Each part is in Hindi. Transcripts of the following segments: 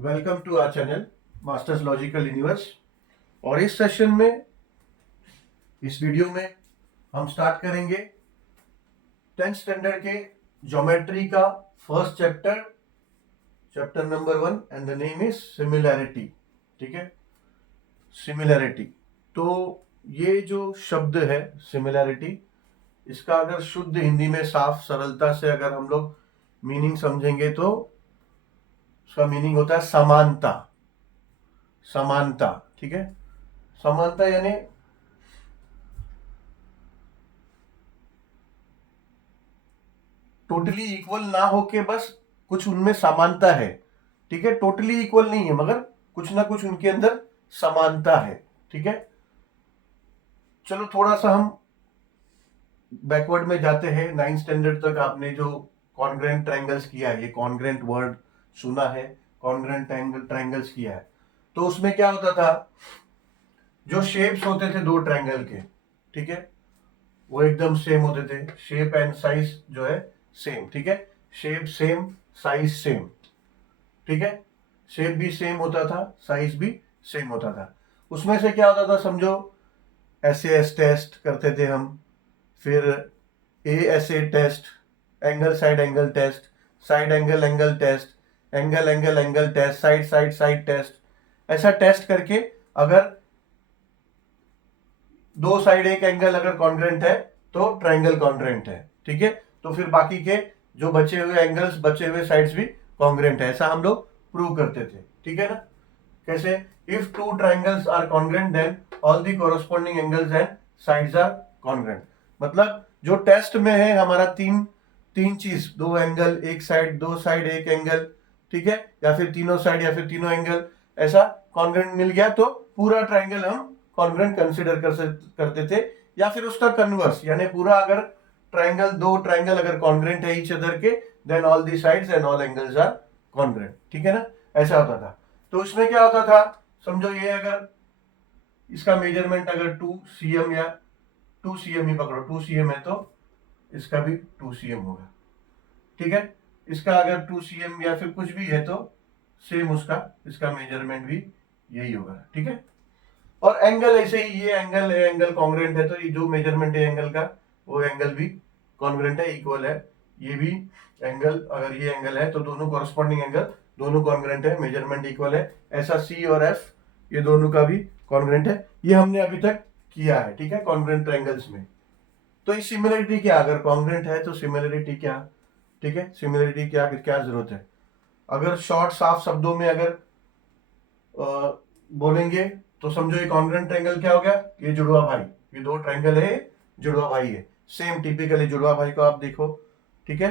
Welcome to our channel masters logical universe. और इस सेशन में, इस वीडियो में हम स्टार्ट करेंगे 10th स्टैंडर्ड के ज्योमेट्री का first chapter, chapter number 1, and the name is similarity. ठीक है, सिमिलैरिटी। तो ये जो शब्द है सिमिलैरिटी, इसका अगर शुद्ध हिंदी में साफ सरलता से अगर हम लोग मीनिंग समझेंगे तो उसका मीनिंग होता है समानता। समानता, ठीक है। समानता यानी टोटली इक्वल ना होके बस कुछ उनमें समानता है। ठीक है, टोटली इक्वल नहीं है मगर कुछ ना कुछ उनके अंदर समानता है। ठीक है, चलो थोड़ा सा हम बैकवर्ड में जाते हैं। 9th स्टैंडर्ड तक आपने जो कॉन्ग्रेंट ट्रायंगल्स किया है, ये कॉन्ग्रेंट वर्ड सुना है, कॉन्ग्रेंट ट्रायंगल्स किया है। तो उसमें क्या होता था, जो शेप्स होते थे दो ट्रायंगल के, ठीक है, वो एकदम सेम होते थे। शेप एंड साइज जो है सेम। ठीक है, शेप सेम, साइज सेम। ठीक है, शेप भी सेम होता था, साइज भी सेम होता था। उसमें से क्या होता था समझो, एसएएस टेस्ट करते थे हम, फिर ASA test, angle test, side angle test, angle test, side test. ऐसा टेस्ट करके अगर दो साइड एक एंगल अगर कॉन्ग्रेंट है तो ट्रायंगल कॉन्ग्रेंट है। ठीक है, तो फिर बाकी के जो बचे हुए एंगल्स, बचे हुए साइड्स भी कॉन्ग्रेंट है, ऐसा हम लोग प्रूव करते थे। ठीक है ना, कैसे? If two triangles are congruent then all the corresponding angles and sides are congruent. मतलब जो टेस्ट में है हमारा तीन तीन चीज, दो एंगल एक साइड, दो साइड एक एंगल, ठीक है, या फिर तीनों साइड या फिर तीनों एंगल, ऐसा कॉन्ग्रेंट मिल गया तो पूरा ट्रायंगल हम कॉन्ग्रेंट कंसीडर करते थे। या फिर उसका कन्वर्स, यानी पूरा अगर ट्रायंगल, दो ट्रायंगल अगर कॉन्ग्रेंट है ईच अदर के, then all the sides and all angles are congruent. ठीक है ना, ऐसा होता था। तो उसमें क्या होता था समझो, ये अगर इसका मेजरमेंट अगर 2 cm या 2 cm ही पकड़ो, 2 cm है तो इसका भी 2 cm होगा। ठीक है, इसका अगर 2 cm या फिर कुछ भी है तो सेम उसका, इसका मेजरमेंट भी यही होगा। ठीक है, और एंगल ऐसे ही, ये एंगल है, एंगल कॉन्ग्रेंट है तो ये जो मेजरमेंट है एंगल का, वो एंगल भी कॉन्ग्रेंट है, इक्वल है। ये भी एंगल, अगर ये एंगल है तो दोनों कॉरस्पॉन्डिंग एंगल दोनों कॉन्ग्रेंट है, मेजरमेंट इक्वल है। ऐसा सी और एफ, ये दोनों का भी कॉन्ग्रेंट है। ये हमने अभी तक किया है। ठीक है, कॉन्ग्रेंट ट्रायंगल्स में। तो ये सिमिलरिटी क्या, अगर कॉन्ग्रेंट है तो सिमिलरिटी क्या? ठीक है, सिमिलरिटी क्या क्या जरूरत है? अगर शॉर्ट साफ शब्दों में अगर बोलेंगे तो समझो ये कॉन्ग्रेंट ट्रायंगल क्या हो गया, ये जुड़वा भाई, ये दो ट्रायंगल है, जुड़वा भाई है, सेम टिपिकली जुड़वा भाई को आप देखो। ठीक है,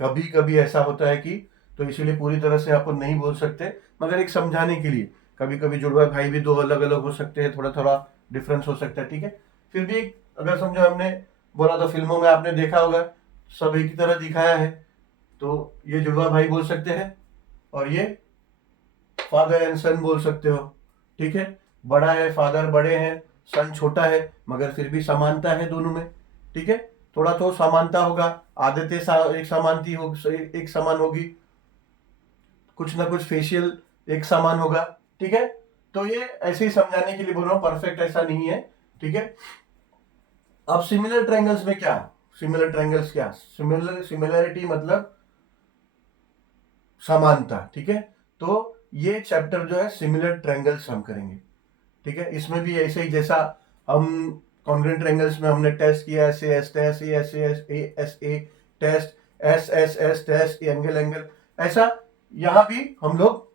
कभी कभी ऐसा होता है कि, तो इसीलिए पूरी तरह से आपको नहीं बोल सकते, मगर एक समझाने के लिए, कभी कभी जुड़वा भाई भी दो अलग अलग हो सकते हैं, थोड़ा थोड़ा डिफरेंस हो सकता है। ठीक है, फिर भी अगर समझो हमने बोला तो फिल्मों में आपने देखा होगा सब एक ही तरह दिखाया है, तो ये जुड़वा भाई बोल सकते हैं और ये फादर एंड सन बोल सकते हो। ठीक है, बड़ा है, फादर बड़े हैं, सन छोटा है, मगर फिर भी समानता है दोनों में। ठीक है, थोड़ा तो समानता होगा, आदतें एक समानती हो, एक समान होगी, कुछ ना कुछ फेशियल एक समान होगा। ठीक है, तो ये ऐसे ही समझाने के लिए बोल रहा हूं, परफेक्ट ऐसा नहीं है। ठीक है, अब सिमिलर ट्रायंगल्स में क्या, सिमिलर ट्रायंगल्स क्या, सिमिलरिटी मतलब समानता। ठीक है, तो ये चैप्टर जो है सिमिलर ट्रायंगल्स हम करेंगे। ठीक है, इसमें भी ऐसे ही जैसा हम कॉन्ग्रेंट ट्रायंगल्स में हमने टेस्ट किया, S test, S A test, S test, angle, ऐसा यहां भी हम लोग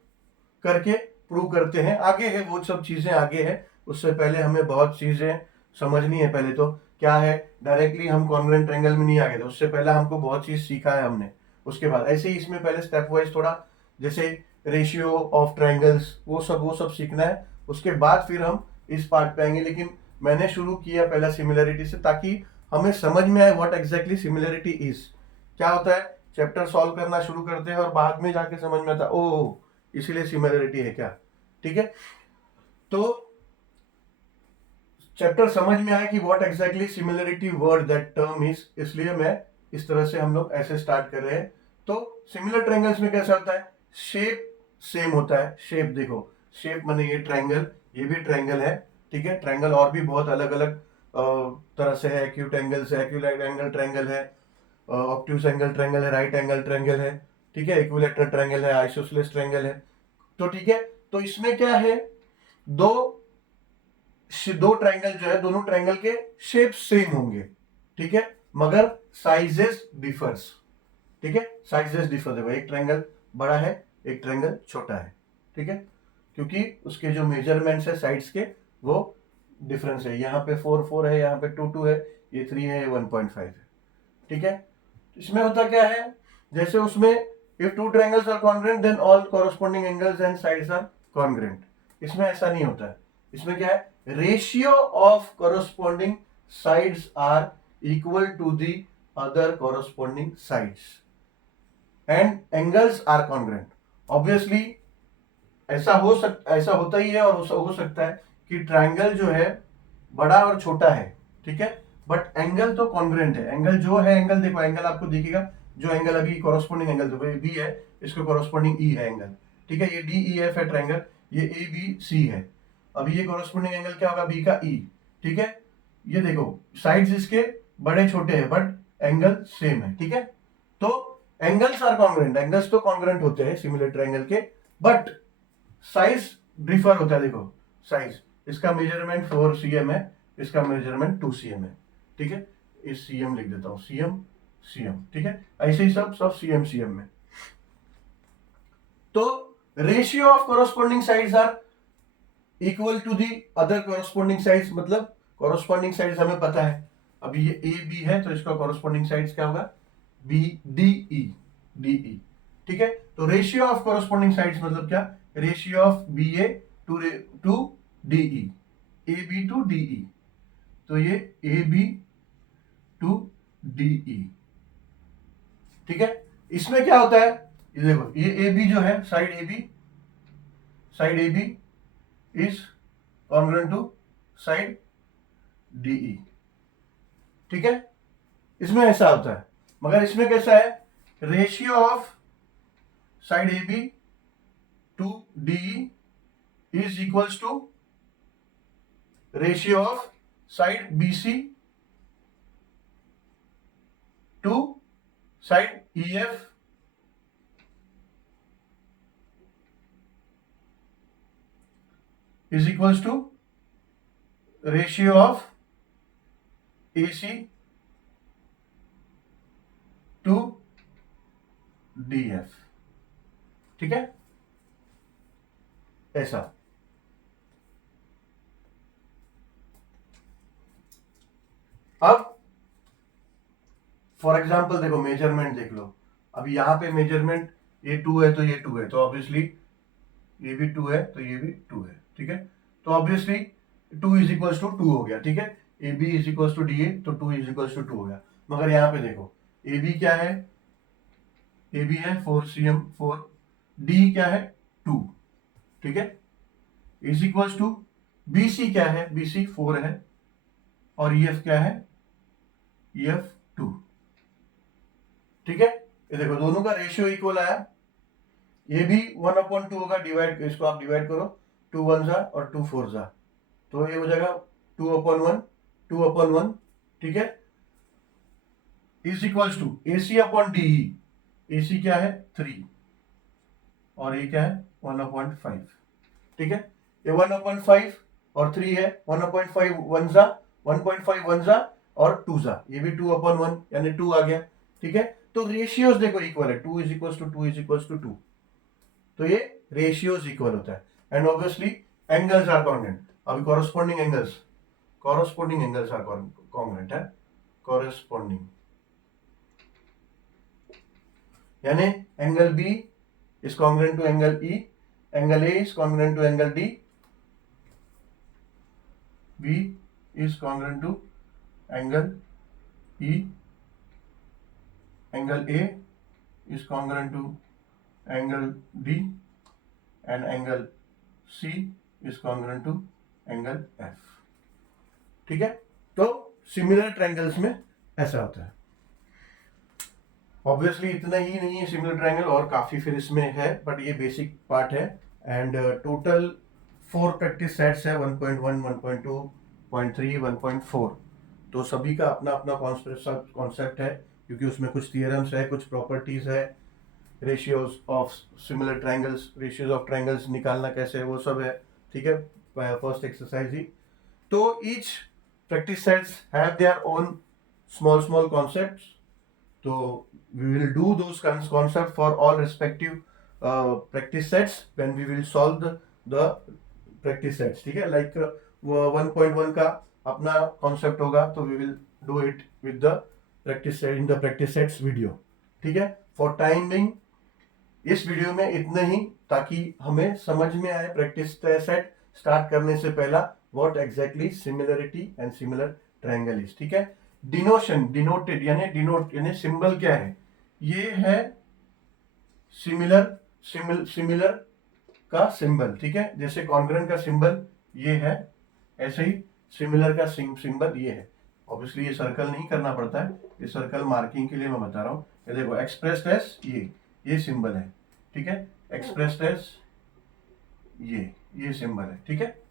करके प्रूव करते हैं। आगे है वो सब चीजें, आगे है, उससे पहले हमें बहुत चीजें समझनी है। पहले तो क्या है, डायरेक्टली हम कॉन्ग्रेंट ट्रायंगल में नहीं आ गए थे, उससे पहले हमको बहुत चीज सीखा है हमने। उसके बाद ऐसे ही इसमें पहले स्टेप वाइज थोड़ा, जैसे रेशियो ऑफ ट्रायंगल्स, वो सब सीखना है। उसके बाद फिर हम इस पार्ट पे आएंगे, लेकिन मैंने शुरू किया पहला सिमिलरिटी से, ताकि हमें समझ में आए व्हाट एग्जैक्टली सिमिलरिटी इज, क्या होता है। चैप्टर सॉल्व करना शुरू करते हैं और बाद में जाके समझ में आता, ओ इसीलिए सिमिलरिटी है क्या। ठीक है, तो चैप्टर समझ में आया कि what exactly similarity word that term is, इसलिए मैं इस तरह से हम लोग ऐसे स्टार्ट कर रहे हैं। तो सिमिलर ट्रायंगल्स में कैसा होता है, शेप सेम होता है। शेप देखो, शेप माने ये ट्रायंगल, ये भी ट्रायंगल है, ठीक है। ट्रायंगल और भी बहुत अलग अलग तरह से है। एक्यूट एंगल से, एक्यूट एंगल ट्रायंगल है, ऑब्ट्यूज एंगल ट्रायंगल है, राइट एंगल ट्रायंगल है, ठीक है। इक्विलैटरल ट्रायंगल है, आइसोसेलेस ट्रायंगल है। तो ठीक है, तो इसमें क्या है, दो दो ट्रायंगल जो है, दोनों ट्रायंगल के शेप सेम होंगे, ठीक है, मगर साइजेस डिफर्स, ठीक है। साइजेस डिफर, देखो एक ट्रायंगल बड़ा है, एक ट्रायंगल छोटा है, ठीक है, क्योंकि उसके जो मेजरमेंट्स है साइड्स के वो डिफरेंस है। यहाँ पे 4 4 है, यहाँ पे 2 2 है, ये 3 है, ये 1.5 है, ठीक है। इसमें होता क्या है, जैसे उसमें if two triangles are congruent then all corresponding angles and sides are congruent. इसमें ऐसा नहीं होता है। इसमें क्या है, ratio of corresponding sides are equal to the other corresponding sides and angles are congruent. Obviously ऐसा होता ही है, और हो सकता है कि ट्रायंगल जो है बड़ा और छोटा है, ठीक है, बट एंगल तो कॉन्ग्रुएंट है। एंगल जो है, एंगल देखो, एंगल आपको दिखेगा, जो एंगल अभी कॉरस्पॉन्डिंग एंगल देखो, ये बी है, इसको कॉरस्पॉन्डिंग ई है एंगल, ठीक है। ये डी ई एफ है ट्रायंगल, ये ए बी सी है। अभी ये कॉरस्पॉन्डिंग एंगल क्या होगा, बी का ई, ठीक है। ये देखो साइड्स इसके बड़े छोटे हैं बट एंगल सेम है, ठीक है। तो एंगल्स आर कॉन्ग्रुएंट, एंगल्स तो कॉन्ग्रुएंट होते हैं सिमिलर ट्रायंगल के, बट साइज डिफर होता है। देखो साइज, इसका मेजरमेंट 4 cm है, इसका मेजरमेंट 2 cm है, ठीक है। इस cm लिख देता हूं, cm cm, ठीक है। ऐसे ही सब सब cm cm में। तो ratio of corresponding sides are equal to the other corresponding sides, मतलब कॉरस्पॉन्डिंग साइड्स हमें पता है। अभी ये ए बी है, तो इसका कॉरस्पॉन्डिंग साइड्स क्या होगा, B D E, D E, ठीक है। तो रेशियो ऑफ कॉरस्पॉन्डिंग साइड्स मतलब क्या, ratio of B A to D E, A B to D E. तो ये A B to D E, ठीक है। इसमें क्या होता है, ये देखो, ये ए बी जो है, side A B is congruent to side D E, ठीक है। इसमें ऐसा होता है, मगर इसमें कैसा है, ratio of side A B to D is equals to ratio of side B C to side E F is equals to ratio of A C to D F, ठीक है, ऐसा। अब फॉर एग्जांपल देखो, मेजरमेंट देख लो। अब यहाँ पे मेजरमेंट ये 2 है, तो ये 2 है, तो ऑब्वियसली ये भी 2 है, तो ये भी 2 है, ठीक है। तो ऑब्वियसली 2 इज इक्वल्स टू 2 हो गया, ठीक है। A B is equals to D A, तो 2 इज इक्वल्स टू 2 हो गया। मगर यहाँ पे देखो, ए बी क्या है, ए बी है 4 cm 4, डी क्या है 2, ठीक है, is equals to B C क्या है, बी सी 4 है, और ई एफ क्या है, ई एफ 2, ठीक है। ये देखो दोनों का रेशियो इक्वल आया। ये भी 1/2 होगा, डिवाइड, इसको आप डिवाइड करो, 2 1 जा और 2 4 जा, तो ये हो जाएगा 2/1, 2/1, ठीक है, is equals to A C upon D E. A C क्या है 3, और ये क्या है 1/5, ठीक है। ये 1/5 और 3 है, 1/5 1 जा, 1.5 1 जा और 2 जा, ये भी 2/1 यानी 2 आ गया, ठीक है। तो रेशियोज देखो इक्वल है, 2 is equal to 2 is equal to 2, तो ये रेशियोज इक्वल होता है। And obviously angles are congruent. अभी कॉरस्पॉन्डिंग एंगल्स आर कॉन्ग्रुएंट है, कॉरस्पॉन्डिंग यानी angle B is congruent to angle E, angle A is congruent to angle D, B is congruent to angle E, angle A is congruent to angle D, and angle C is congruent to angle F, ठीक है। तो सिमिलर ट्रायंगल्स में ऐसा होता है। ऑब्वियसली इतना ही नहीं है सिमिलर ट्रायंगल, और काफी फिर इसमें है, बट ये बेसिक पार्ट है। एंड टोटल 4 प्रैक्टिस सेट्स है, 1.1, 1.2, 0.3, 1.4। तो सभी का अपना अपना कॉन्सेप्ट है, क्योंकि उसमें कुछ थियरम्स है, कुछ प्रॉपर्टीज है, ratios of similar triangles, ratios of triangles निकालना कैसे है, वो सब है। ठीक है, फर्स्ट एक्सरसाइज ही। तो each practice sets have their own small concepts. तो we will do those concept for all respective practice sets when we will solve the practice sets। ठीक है, लाइक 1.1 का अपना कॉन्सेप्ट होगा, तो we will do it with the practice set in the practice sets video। ठीक है, फॉर टाइम बिंग इस वीडियो में इतना ही, ताकि हमें समझ में आए प्रैक्टिस सेट स्टार्ट करने से पहला what exactly similarity and similar triangle is. ठीक है, डिनोशन, डिनोटेड यानी डिनोट यानी सिंबल क्या है, ये है सिमिलर का सिंबल। ठीक है, जैसे कॉन्ग्रेंट का सिंबल ये है, ऐसे ही सिमिलर का सिंबल ये है। ऑब्वियसली ये सर्कल नहीं करना पड़ता है, ये सर्कल मार्किंग के लिए मैं बता रहा हूँ। ये देखो एक्सप्रेस्ड एज ये सिंबल है। ठीक है, एक्सप्रेस्ड एज ये सिंबल है। ठीक है,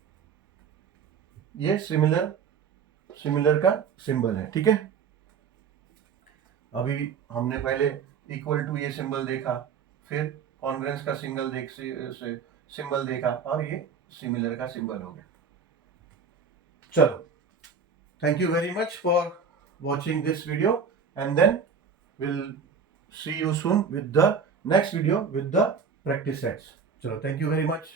ये सिमिलर का सिंबल है। ठीक है, अभी हमने पहले इक्वल टू ये सिंबल देखा, फिर कॉन्ग्रेंस का सिंबल देखा, और ये सिमिलर का सिंबल हो गया। चलो, thank you very much for watching this video, and then we'll see you soon with the next video with the practice sets। चलो, thank you very much।